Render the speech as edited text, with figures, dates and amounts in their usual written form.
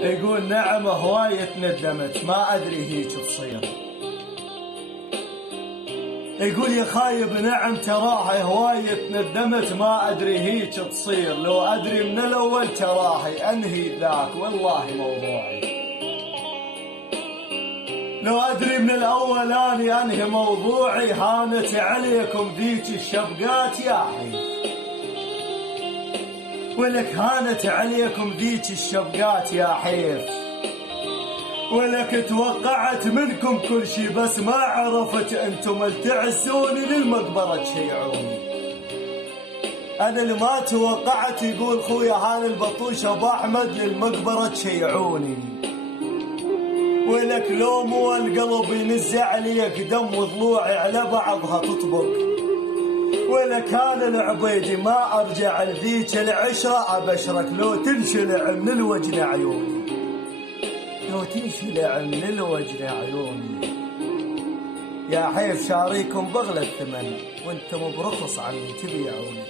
يقول نعم هواية ندمت ما أدري هيك تصير. يقول يا خايب نعم تراها هواية ندمت ما أدري هيك تصير. لو أدري من الأول تراهي أنهي ذاك والله موضوعي. لو أدري من الأول أني أنهي موضوعي. هانت عليكم ذيك الشبقات يا حي. ولك هانت عليكم ذيك الشبقات يا حيف. ولك توقعت منكم كل شي بس ما عرفت انتم التعزوني للمقبرة تشيعوني. انا اللي ما توقعت يقول خويا هان البطوش ابو احمد للمقبرة تشيعوني. ولك لو مو القلب ينزع عليك دم وضلوعي على بعضها تطبق. ولك هذا العبيدي ما ارجع لذيك العشرة ابشرك لو تنشلع من الوجن عيوني. لو تنشلع من الوجن عيوني يا حيف شاريكم بغلى الثمن وانتم برخص عم تبيعوني.